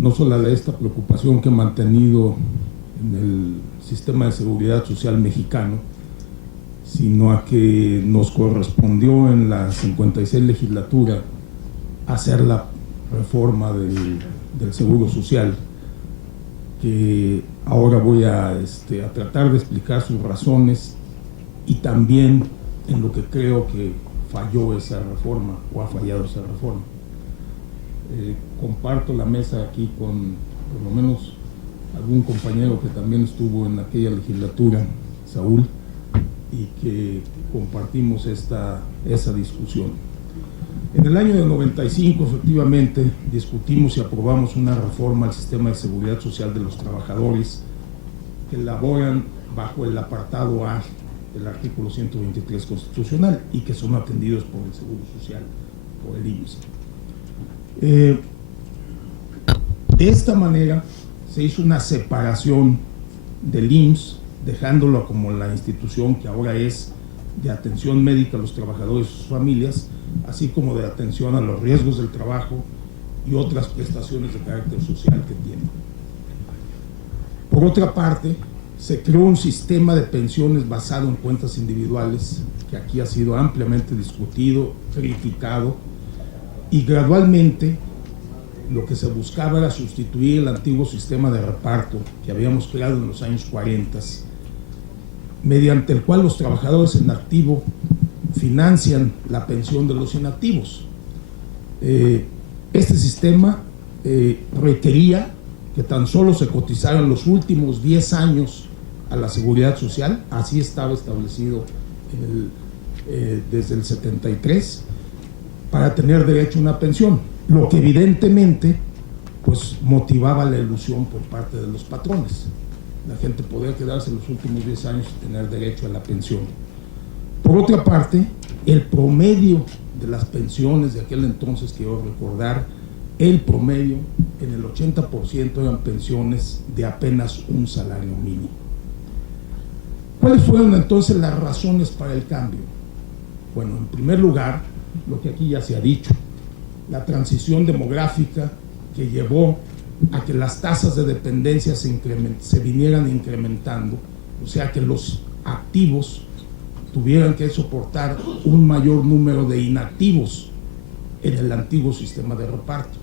no solo esta preocupación que he mantenido en el sistema de seguridad social mexicano, sino a que nos correspondió en la 56 legislatura hacer la reforma del Seguro Social, que ahora voy a tratar de explicar sus razones y también en lo que creo que falló esa reforma o ha fallado esa reforma. Comparto la mesa aquí con por lo menos algún compañero que también estuvo en aquella legislatura, Saúl, y que compartimos esa discusión. En el año de 95, efectivamente, discutimos y aprobamos una reforma al sistema de seguridad social de los trabajadores que laboran bajo el apartado A del artículo 123 constitucional y que son atendidos por el Seguro Social, por el IMSS. De esta manera se hizo una separación del IMSS, dejándolo como la institución que ahora es de atención médica a los trabajadores y sus familias, así como de atención a los riesgos del trabajo y otras prestaciones de carácter social que tiene. Por otra parte, se creó un sistema de pensiones basado en cuentas individuales, que aquí ha sido ampliamente discutido, criticado, y gradualmente lo que se buscaba era sustituir el antiguo sistema de reparto que habíamos creado en los años 40, mediante el cual los trabajadores en activo financian la pensión de los inactivos. Este sistema requería que tan solo se cotizaran los últimos 10 años a la seguridad social, así estaba establecido desde el 73, para tener derecho a una pensión, lo que evidentemente pues motivaba la ilusión por parte de los patrones. La gente podía quedarse los últimos 10 años y tener derecho a la pensión. Por otra parte, el promedio de las pensiones de aquel entonces, quiero recordar, el promedio en el 80% eran pensiones de apenas un salario mínimo. ¿Cuáles fueron entonces las razones para el cambio? Bueno, en primer lugar, lo que aquí ya se ha dicho, la transición demográfica que llevó a que las tasas de dependencia se vinieran incrementando, o sea que los activos tuvieran que soportar un mayor número de inactivos en el antiguo sistema de reparto.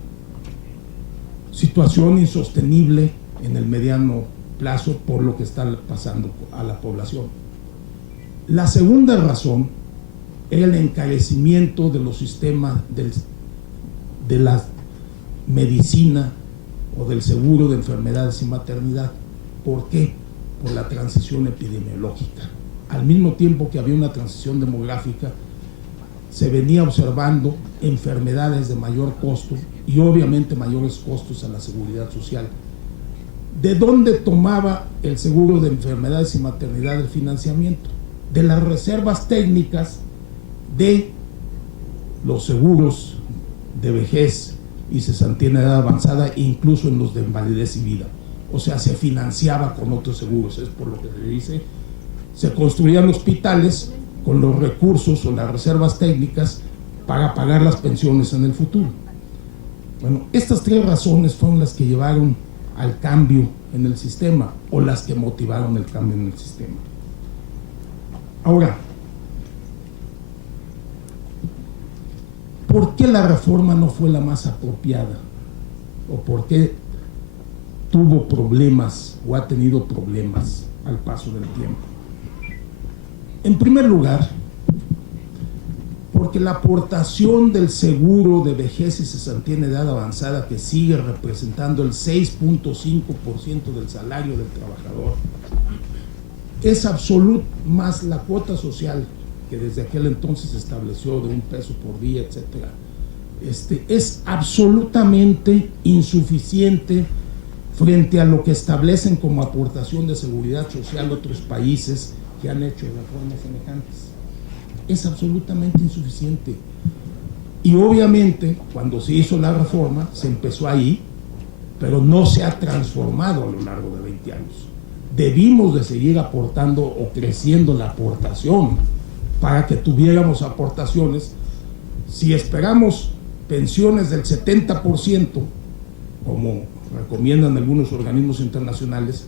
Situación insostenible en el mediano plazo por lo que está pasando a la población. La segunda razón era el encarecimiento de los sistemas de la medicina o del seguro de enfermedades y maternidad. ¿Por qué? Por la transición epidemiológica. Al mismo tiempo que había una transición demográfica, se venía observando enfermedades de mayor costo y obviamente mayores costos a la seguridad social. ¿De dónde tomaba el seguro de enfermedades y maternidad el financiamiento? De las reservas técnicas de los seguros de vejez y cesantía en edad avanzada, e incluso en los de invalidez y vida. O sea, se financiaba con otros seguros. Es por lo que se dice, se construían hospitales con los recursos o las reservas técnicas para pagar las pensiones en el futuro. Bueno, estas tres razones fueron las que llevaron al cambio en el sistema, o las que motivaron el cambio en el sistema. Ahora, ¿por qué la reforma no fue la más apropiada? ¿O por qué tuvo problemas o ha tenido problemas al paso del tiempo? En primer lugar, porque la aportación del seguro de vejez y cesantía en edad avanzada, que sigue representando el 6.5% del salario del trabajador, es absoluto, más la cuota social que desde aquel entonces se estableció de $1 por día, etcétera, es absolutamente insuficiente frente a lo que establecen como aportación de seguridad social otros países que han hecho reformas semejantes. Es absolutamente insuficiente. Y obviamente, cuando se hizo la reforma, se empezó ahí, pero no se ha transformado a lo largo de 20 años. Debimos de seguir aportando o creciendo la aportación para que tuviéramos aportaciones. Si esperamos pensiones del 70%, como recomiendan algunos organismos internacionales,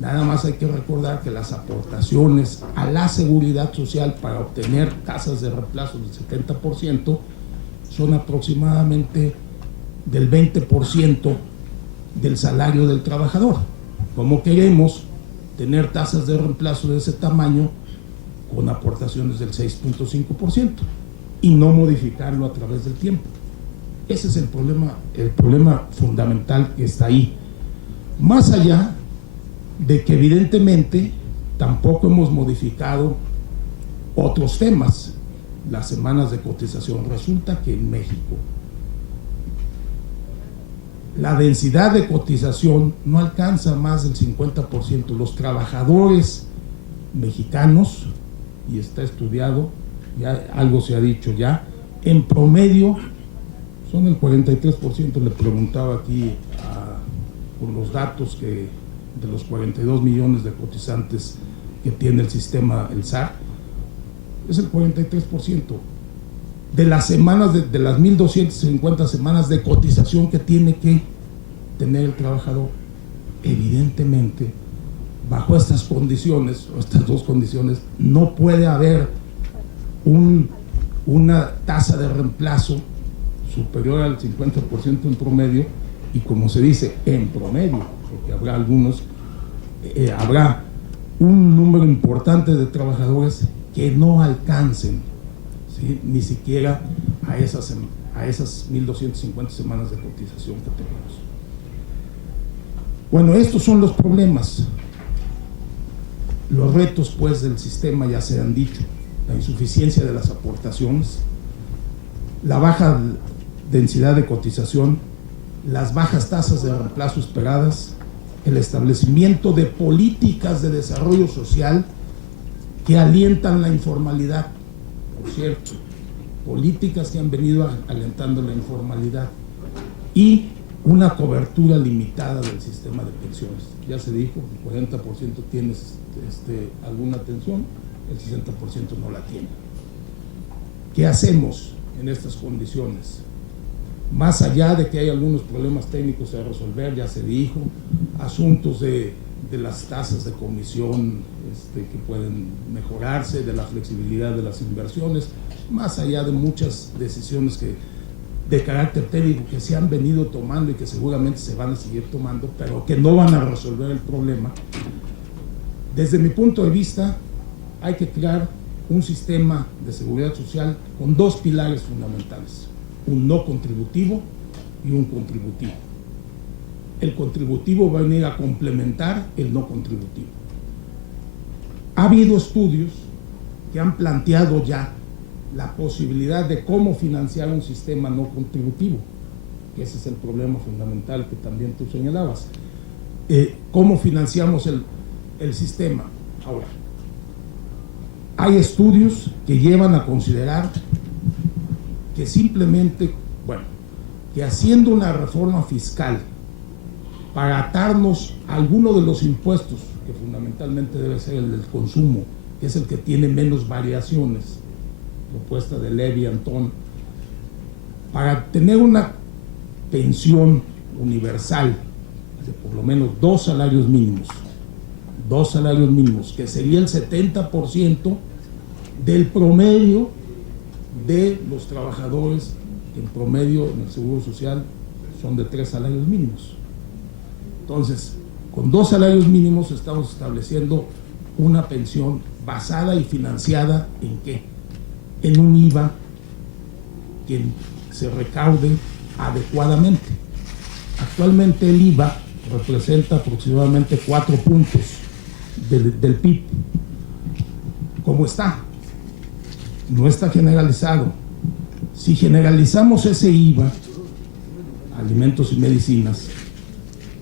nada más hay que recordar que las aportaciones a la seguridad social para obtener tasas de reemplazo del 70% son aproximadamente del 20% del salario del trabajador. ¿Cómo queremos tener tasas de reemplazo de ese tamaño con aportaciones del 6.5% y no modificarlo a través del tiempo? Ese es el problema fundamental que está ahí. Más allá de que evidentemente tampoco hemos modificado otros temas, las semanas de cotización. Resulta que en México la densidad de cotización no alcanza más del 50%. Los trabajadores mexicanos, y está estudiado, ya algo se ha dicho ya, en promedio son el 43%. Le preguntaba aquí por los datos que de los 42 millones de cotizantes que tiene el sistema, el SAR, es el 43% de las semanas, de las 1.250 semanas de cotización que tiene que tener el trabajador. Evidentemente, bajo estas condiciones, o estas dos condiciones, no puede haber una tasa de reemplazo superior al 50% en promedio, y como se dice, en promedio, porque habrá algunos, habrá un número importante de trabajadores que no alcancen, ¿sí?, ni siquiera a esas 1.250 semanas de cotización que tenemos. Bueno, estos son los problemas. Los retos, pues, del sistema ya se han dicho: la insuficiencia de las aportaciones, la baja densidad de cotización, las bajas tasas de reemplazo esperadas, el establecimiento de políticas de desarrollo social que alientan la informalidad. Por cierto, políticas que han venido alentando la informalidad, y una cobertura limitada del sistema de pensiones. Ya se dijo, el 40% tiene alguna atención, el 60% no la tiene. ¿Qué hacemos en estas condiciones? Más allá de que hay algunos problemas técnicos a resolver, ya se dijo, asuntos de las tasas de comisión que pueden mejorarse, de la flexibilidad de las inversiones, más allá de muchas decisiones de carácter técnico que se han venido tomando y que seguramente se van a seguir tomando, pero que no van a resolver el problema. Desde mi punto de vista, hay que crear un sistema de seguridad social con dos pilares fundamentales: un no contributivo y un contributivo. El contributivo va a venir a complementar el no contributivo. Ha habido estudios que han planteado ya la posibilidad de cómo financiar un sistema no contributivo, que ese es el problema fundamental que también tú señalabas. ¿Cómo financiamos el sistema? Ahora, hay estudios que llevan a considerar que simplemente, que haciendo una reforma fiscal para atarnos a alguno de los impuestos, que fundamentalmente debe ser el del consumo, que es el que tiene menos variaciones, propuesta de Levy y Antón, para tener una pensión universal de por lo menos 2 salarios mínimos, que sería el 70% del promedio de los trabajadores, que en promedio en el Seguro Social son de 3 salarios mínimos. Entonces, con 2 salarios mínimos estamos estableciendo una pensión basada y financiada ¿en qué? En un IVA que se recaude adecuadamente. Actualmente el IVA representa aproximadamente 4 puntos del PIB. ¿Cómo está? No está generalizado. Si generalizamos ese IVA, alimentos y medicinas,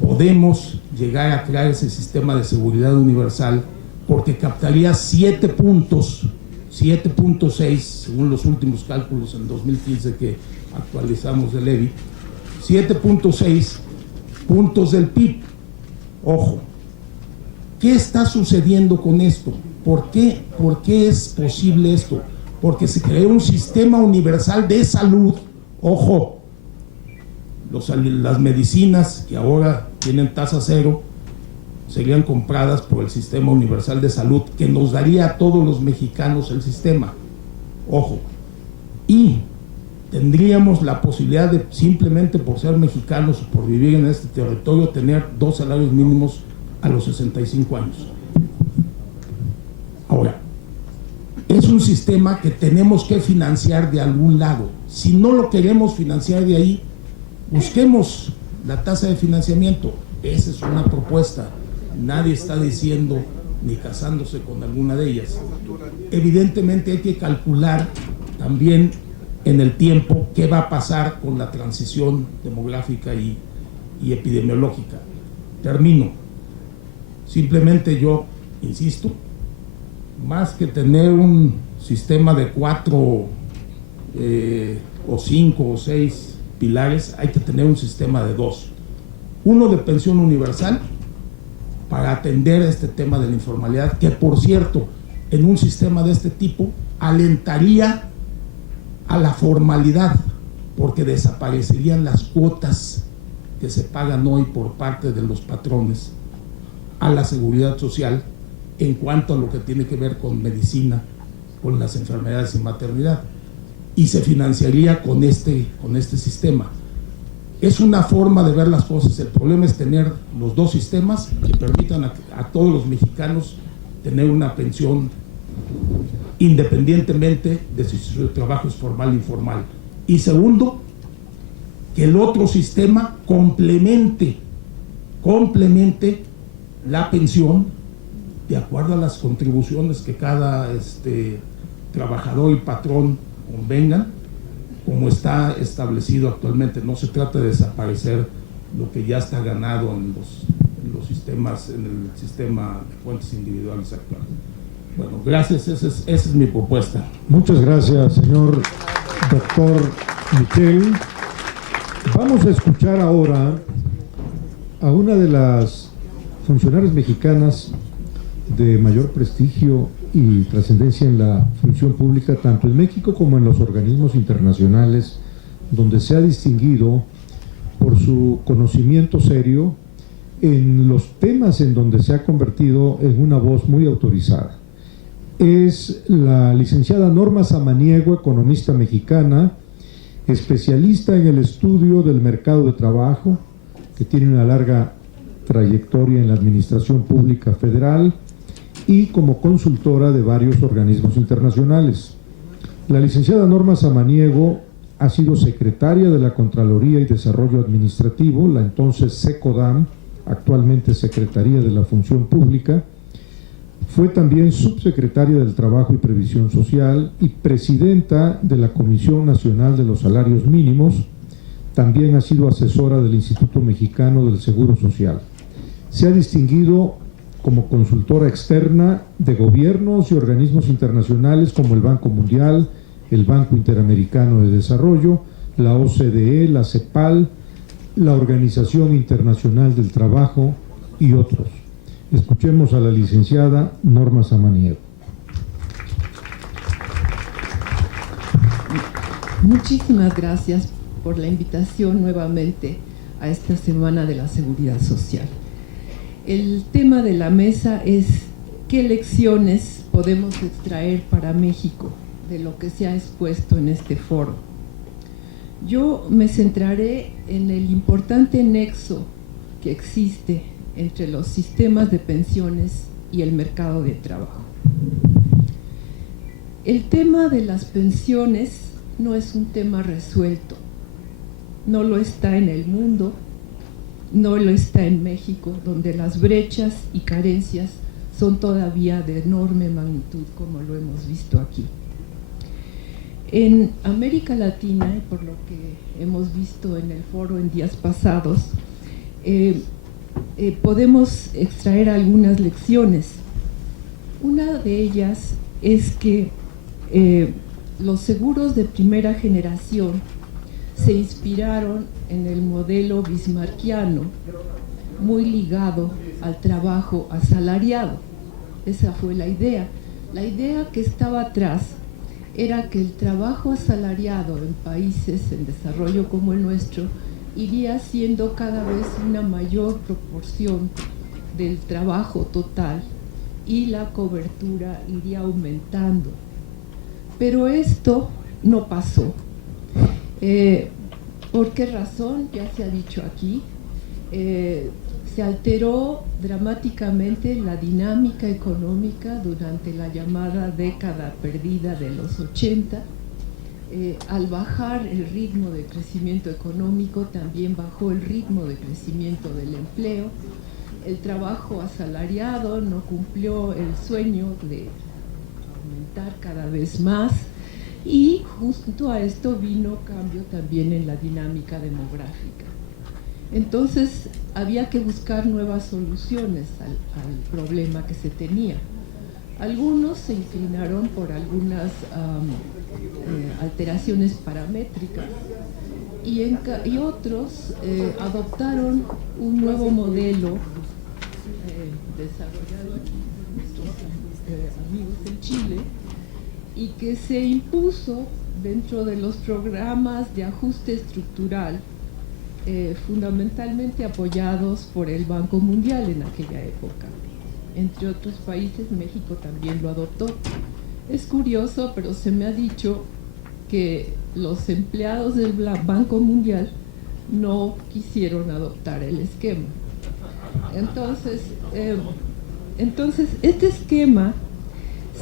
podemos llegar a crear ese sistema de seguridad universal, porque captaría 7 puntos, 7.6, según los últimos cálculos en 2015 que actualizamos de Levy, 7.6 puntos del PIB. Ojo, ¿qué está sucediendo con esto? ¿Por qué es posible esto? Porque se creó un sistema universal de salud. Ojo, las medicinas que ahora tienen tasa cero serían compradas por el Sistema Universal de Salud, que nos daría a todos los mexicanos el sistema. Ojo. Y tendríamos la posibilidad de, simplemente por ser mexicanos o por vivir en este territorio, tener 2 salarios mínimos a los 65 años. Ahora, es un sistema que tenemos que financiar de algún lado. Si no lo queremos financiar de ahí, busquemos la tasa de financiamiento. Esa es una propuesta. Nadie está diciendo ni casándose con alguna de ellas. Evidentemente hay que calcular también en el tiempo qué va a pasar con la transición demográfica y epidemiológica. Termino. Simplemente yo insisto, más que tener un sistema de 4 o 5 o 6 pilares, hay que tener un sistema de 2. Uno de pensión universal para atender este tema de la informalidad, que por cierto, en un sistema de este tipo alentaría a la formalidad, porque desaparecerían las cuotas que se pagan hoy por parte de los patrones a la seguridad social en cuanto a lo que tiene que ver con medicina, con las enfermedades y maternidad, y se financiaría con este sistema. Es una forma de ver las cosas. El problema es tener los 2 sistemas que permitan a todos los mexicanos tener una pensión independientemente de si su trabajo es formal o informal. Y segundo, que el otro sistema complemente la pensión de acuerdo a las contribuciones que cada trabajador y patrón convengan, como está establecido actualmente. No se trata de desaparecer lo que ya está ganado en los sistemas, en el sistema de fuentes individuales actual. Bueno, gracias, esa es mi propuesta. Muchas gracias, señor doctor Miquel. Vamos a escuchar ahora a una de las funcionarias mexicanas de mayor prestigio y trascendencia en la función pública, tanto en México como en los organismos internacionales, donde se ha distinguido por su conocimiento serio en los temas en donde se ha convertido en una voz muy autorizada. Es la licenciada Norma Samaniego, economista mexicana, especialista en el estudio del mercado de trabajo, que tiene una larga trayectoria en la administración pública federal y como consultora de varios organismos internacionales. La licenciada Norma Samaniego ha sido secretaria de la Contraloría y Desarrollo Administrativo, la entonces SECODAM, actualmente Secretaría de la Función Pública. Fue también subsecretaria del Trabajo y Previsión Social y presidenta de la Comisión Nacional de los Salarios Mínimos. También ha sido asesora del Instituto Mexicano del Seguro Social. Se ha distinguido como consultora externa de gobiernos y organismos internacionales como el Banco Mundial, el Banco Interamericano de Desarrollo, la OCDE, la CEPAL, la Organización Internacional del Trabajo y otros. Escuchemos a la licenciada Norma Samaniego. Muchísimas gracias por la invitación nuevamente a esta Semana de la Seguridad Social. El tema de la mesa es qué lecciones podemos extraer para México de lo que se ha expuesto en este foro. Yo me centraré en el importante nexo que existe entre los sistemas de pensiones y el mercado de trabajo. El tema de las pensiones no es un tema resuelto, no lo está en el mundo, no lo está en México, donde las brechas y carencias son todavía de enorme magnitud, como lo hemos visto aquí. En América Latina, y por lo que hemos visto en el foro en días pasados, podemos extraer algunas lecciones. Una de ellas es que los seguros de primera generación se inspiraron en el modelo bismarckiano, muy ligado al trabajo asalariado. Esa fue la idea. La idea que estaba atrás era que el trabajo asalariado en países en desarrollo como el nuestro iría siendo cada vez una mayor proporción del trabajo total y la cobertura iría aumentando. Pero esto no pasó. ¿Por qué razón? Ya se ha dicho aquí. Se alteró dramáticamente la dinámica económica durante la llamada década perdida de los 80. Al bajar el ritmo de crecimiento económico, también bajó el ritmo de crecimiento del empleo. El trabajo asalariado no cumplió el sueño de aumentar cada vez más, y junto a esto vino cambio también en la dinámica demográfica. Entonces había que buscar nuevas soluciones al problema que se tenía. Algunos se inclinaron por algunas alteraciones paramétricas y otros adoptaron un nuevo modelo desarrollado aquí por nuestros amigos en Chile y que se impuso dentro de los programas de ajuste estructural, fundamentalmente apoyados por el Banco Mundial en aquella época. Entre otros países, México también lo adoptó. Es curioso, pero se me ha dicho que los empleados del Banco Mundial no quisieron adoptar el esquema. Entonces, este esquema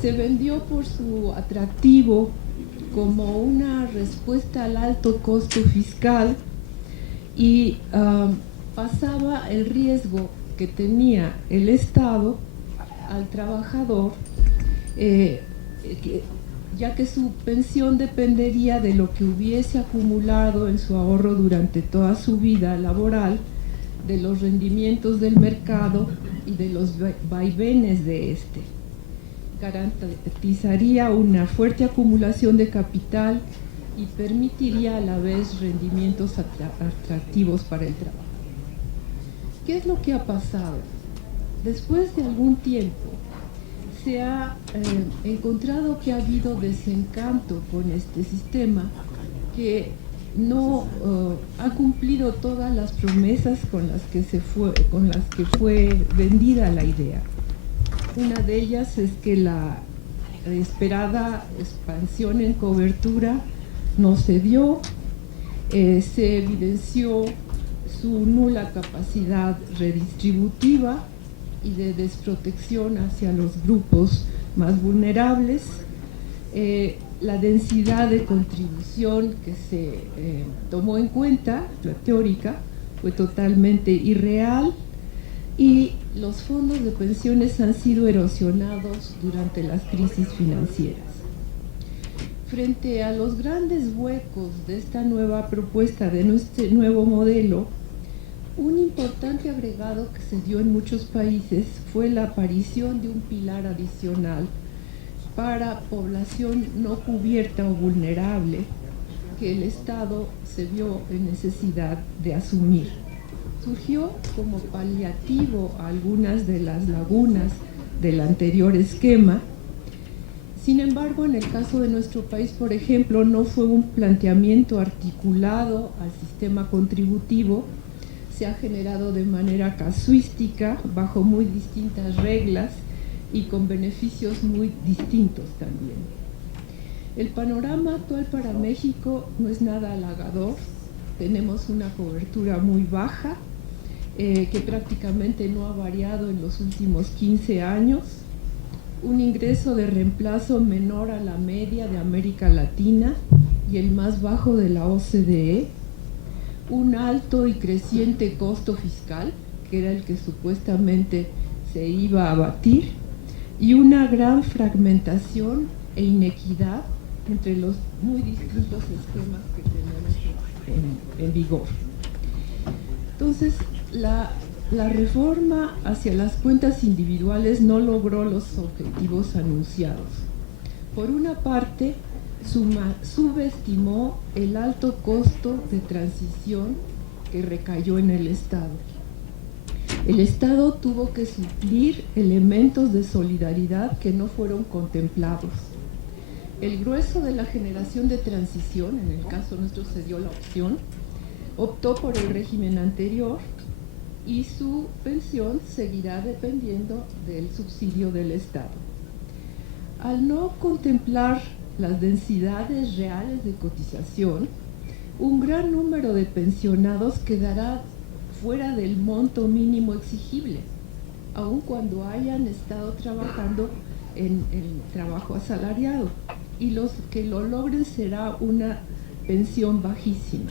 se vendió por su atractivo como una respuesta al alto costo fiscal y pasaba el riesgo que tenía el Estado al trabajador, ya que su pensión dependería de lo que hubiese acumulado en su ahorro durante toda su vida laboral, de los rendimientos del mercado y de los vaivenes de este. Garantizaría una fuerte acumulación de capital y permitiría a la vez rendimientos atractivos para el trabajo. ¿Qué es lo que ha pasado? Después de algún tiempo se ha encontrado que ha habido desencanto con este sistema, que no ha cumplido todas las promesas con las que fue vendida la idea. Una de ellas es que la esperada expansión en cobertura no se dio, se evidenció su nula capacidad redistributiva y de desprotección hacia los grupos más vulnerables. La densidad de contribución que se tomó en cuenta, la teórica, fue totalmente irreal, y los fondos de pensiones han sido erosionados durante las crisis financieras. Frente a los grandes huecos de esta nueva propuesta, de nuestro nuevo modelo, un importante agregado que se dio en muchos países fue la aparición de un pilar adicional para población no cubierta o vulnerable que el Estado se vio en necesidad de asumir. Surgió como paliativo a algunas de las lagunas del anterior esquema. Sin embargo, en el caso de nuestro país, por ejemplo, no fue un planteamiento articulado al sistema contributivo. Se ha generado de manera casuística, bajo muy distintas reglas y con beneficios muy distintos también. El panorama actual para México no es nada halagador. Tenemos una cobertura muy baja, que prácticamente no ha variado en los últimos 15 años, un ingreso de reemplazo menor a la media de América Latina y el más bajo de la OCDE, un alto y creciente costo fiscal, que era el que supuestamente se iba a abatir, y una gran fragmentación e inequidad entre los muy distintos esquemas que tenemos en vigor. Entonces, la reforma hacia las cuentas individuales no logró los objetivos anunciados. Por una parte, subestimó el alto costo de transición que recayó en el Estado. El Estado tuvo que suplir elementos de solidaridad que no fueron contemplados. El grueso de la generación de transición, en el caso nuestro se dio la opción, optó por el régimen anterior y su pensión seguirá dependiendo del subsidio del Estado. Al no contemplar las densidades reales de cotización, un gran número de pensionados quedará fuera del monto mínimo exigible, aun cuando hayan estado trabajando en trabajo asalariado, y los que lo logren será una pensión bajísima.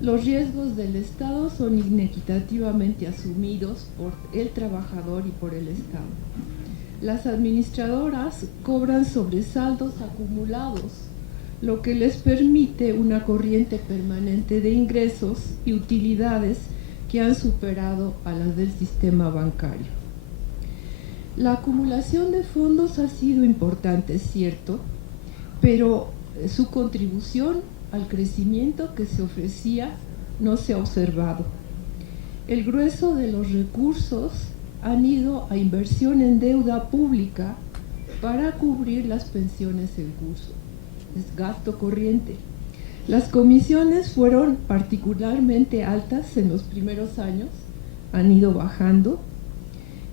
Los riesgos del Estado son inequitativamente asumidos por el trabajador y por el Estado. Las administradoras cobran sobresaldos acumulados, lo que les permite una corriente permanente de ingresos y utilidades que han superado a las del sistema bancario. La acumulación de fondos ha sido importante, es cierto, pero su contribución al crecimiento que se ofrecía no se ha observado. El grueso de los recursos han ido a inversión en deuda pública para cubrir las pensiones en curso. Es gasto corriente. Las comisiones fueron particularmente altas en los primeros años, han ido bajando.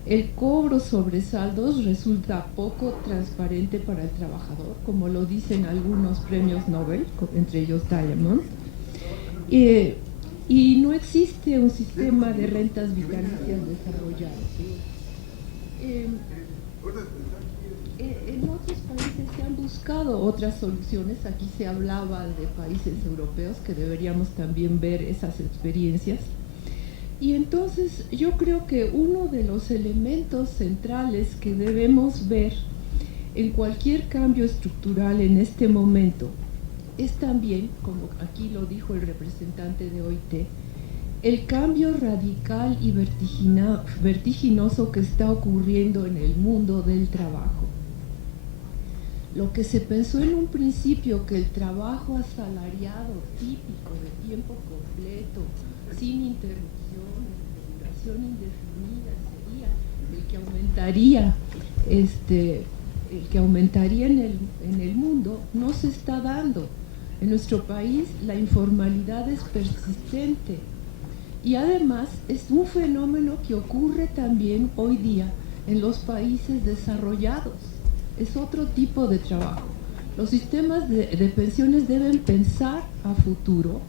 El cobro sobre saldos resulta poco transparente para el trabajador, como lo dicen algunos premios Nobel, entre ellos Diamond. Y no existe un sistema de rentas vitalicias desarrollado. En otros países se han buscado otras soluciones. Aquí se hablaba de países europeos, que deberíamos también ver esas experiencias. Y entonces yo creo que uno de los elementos centrales que debemos ver en cualquier cambio estructural en este momento es también, como aquí lo dijo el representante de OIT, el cambio radical y vertiginoso que está ocurriendo en el mundo del trabajo. Lo que se pensó en un principio, que el trabajo asalariado típico de tiempo completo, sin interrupción, de duración indefinida, sería el que aumentaría en el mundo, no se está dando. En nuestro país la informalidad es persistente y además es un fenómeno que ocurre también hoy día en los países desarrollados. Es otro tipo de trabajo. Los sistemas de pensiones deben pensar a futuro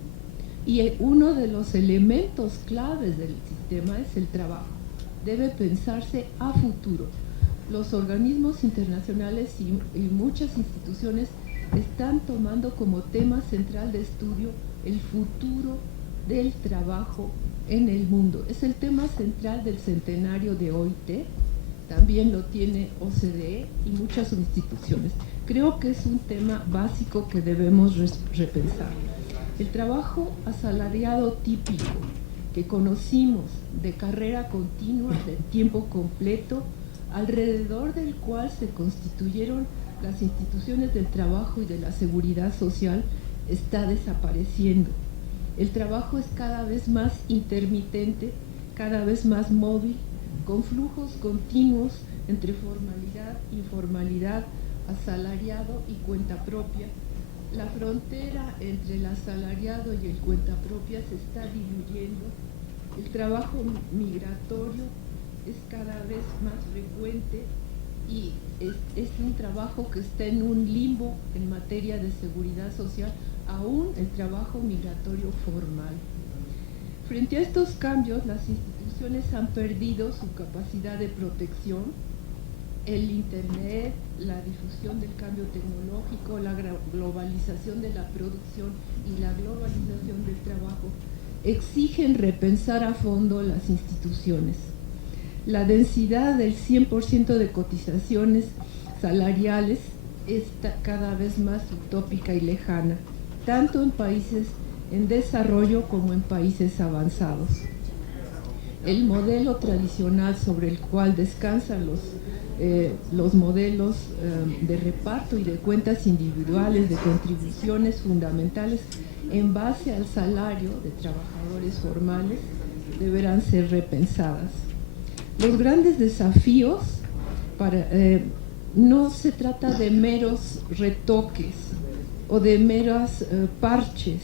y uno de los elementos claves del sistema es el trabajo. Debe pensarse a futuro. Los organismos internacionales y muchas instituciones están tomando como tema central de estudio el futuro del trabajo en el mundo. Es el tema central del centenario de OIT, también lo tiene OCDE y muchas instituciones. Creo que es un tema básico que debemos repensar. El trabajo asalariado típico que conocimos, de carrera continua, de tiempo completo, alrededor del cual se constituyeron las instituciones del trabajo y de la seguridad social, está desapareciendo. El trabajo es cada vez más intermitente, cada vez más móvil, con flujos continuos entre formalidad, informalidad, asalariado y cuenta propia. La frontera entre el asalariado y el cuenta propia se está diluyendo. El trabajo migratorio es cada vez más frecuente y es un trabajo que está en un limbo en materia de seguridad social, aún el trabajo migratorio formal. Frente a estos cambios, las instituciones han perdido su capacidad de protección. El Internet, la difusión del cambio tecnológico, la globalización de la producción y la globalización del trabajo exigen repensar a fondo las instituciones. La densidad del 100% de cotizaciones salariales está cada vez más utópica y lejana, tanto en países en desarrollo como en países avanzados. El modelo tradicional sobre el cual descansan los modelos de reparto y de cuentas individuales, de contribuciones fundamentales en base al salario de trabajadores formales, deberán ser repensadas. Los grandes desafíos no se trata de meros retoques o de meros parches,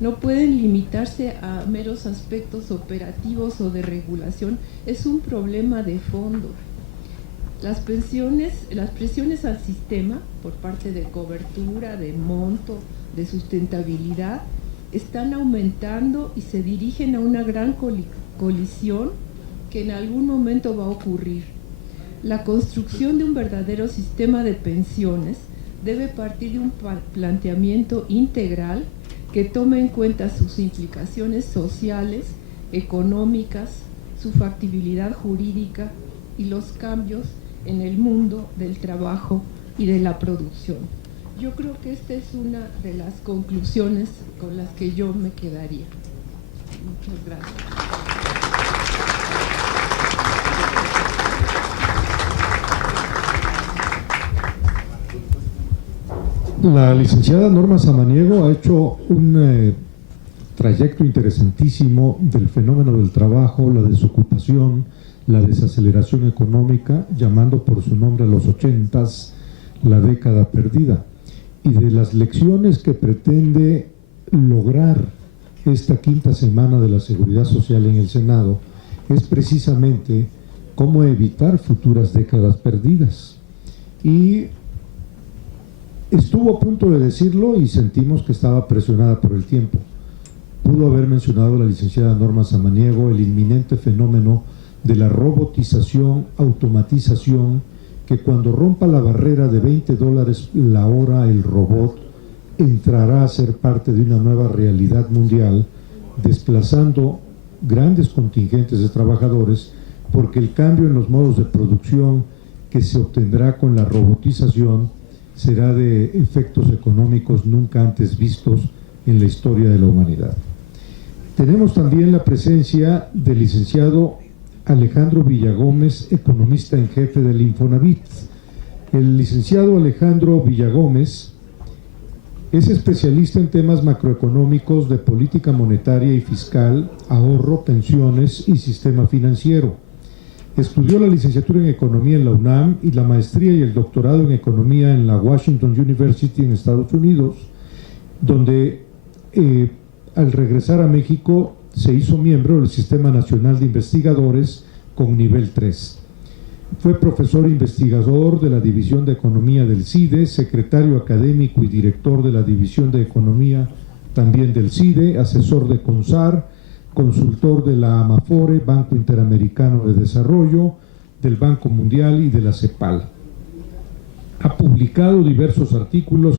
no pueden limitarse a meros aspectos operativos o de regulación, es un problema de fondo. Las presiones al sistema por parte de cobertura, de monto, de sustentabilidad, están aumentando y se dirigen a una gran colisión que en algún momento va a ocurrir. La construcción de un verdadero sistema de pensiones debe partir de un planteamiento integral que tome en cuenta sus implicaciones sociales, económicas, su factibilidad jurídica y los cambios en el mundo del trabajo y de la producción. Yo creo que esta es una de las conclusiones con las que yo me quedaría. Muchas gracias. La licenciada Norma Samaniego ha hecho un trayecto interesantísimo del fenómeno del trabajo, la desocupación, la desaceleración económica, llamando por su nombre a los 80s la década perdida, y de las lecciones que pretende lograr esta quinta semana de la Seguridad Social en el Senado es precisamente cómo evitar futuras décadas perdidas. Y estuvo a punto de decirlo y sentimos que estaba presionada por el tiempo. Pudo haber mencionado la licenciada Norma Samaniego el inminente fenómeno de la robotización, automatización, que cuando rompa la barrera de $20 la hora el robot entrará a ser parte de una nueva realidad mundial, desplazando grandes contingentes de trabajadores, porque el cambio en los modos de producción que se obtendrá con la robotización será de efectos económicos nunca antes vistos en la historia de la humanidad. Tenemos también la presencia del licenciado Alejandro Villagómez, economista en jefe del Infonavit. El licenciado Alejandro Villagómez es especialista en temas macroeconómicos de política monetaria y fiscal, ahorro, pensiones y sistema financiero. Estudió la licenciatura en Economía en la UNAM y la maestría y el doctorado en Economía en la Washington University en Estados Unidos, donde al regresar a México se hizo miembro del Sistema Nacional de Investigadores con nivel 3. Fue profesor investigador de la División de Economía del CIDE, secretario académico y director de la División de Economía también del CIDE, asesor de CONSAR, consultor de la AMAFORE, Banco Interamericano de Desarrollo, del Banco Mundial y de la CEPAL. Ha publicado diversos artículos